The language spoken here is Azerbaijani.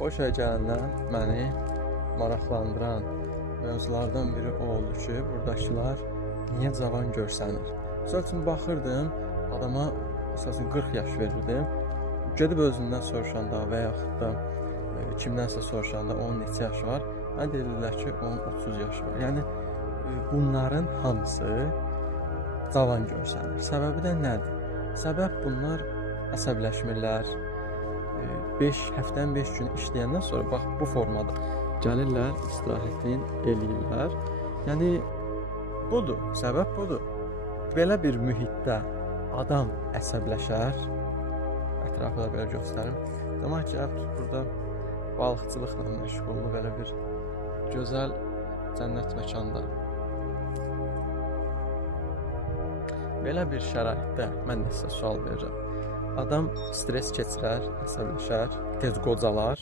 Xoş gələnlər məni maraqlandıran mövzulardan biri oldu ki, buradakılar niyə cavan görsənir? Məsəl üçün baxırdım, adama məsələn 40 yaş verirdim. Gedib özündən soruşanda və yaxud da kimdənsə soruşanda onun neçə yaşı var? Mən deyirlər ki, onun 30 yaşı var. Yəni bunların hamısı cavan görsənir. Səbəbi də nədir? Səbəb bunlar əsəbləşmirlər. 5 gün işləyəndən sonra bax bu formada gəlirlər, istirahətini eləyirlər. Yəni budur, səbəb budur. Belə bir mühitdə adam əsəbləşər. Ətrafı da belə göstərim. Demək ki, burada balıqçılıqla məşğuldur, belə bir gözəl cənnət məkanda. Belə bir şəraitdə mən də sizə sual verirəm. Adam stres keçirər, əsəbləşər, tez qocalar.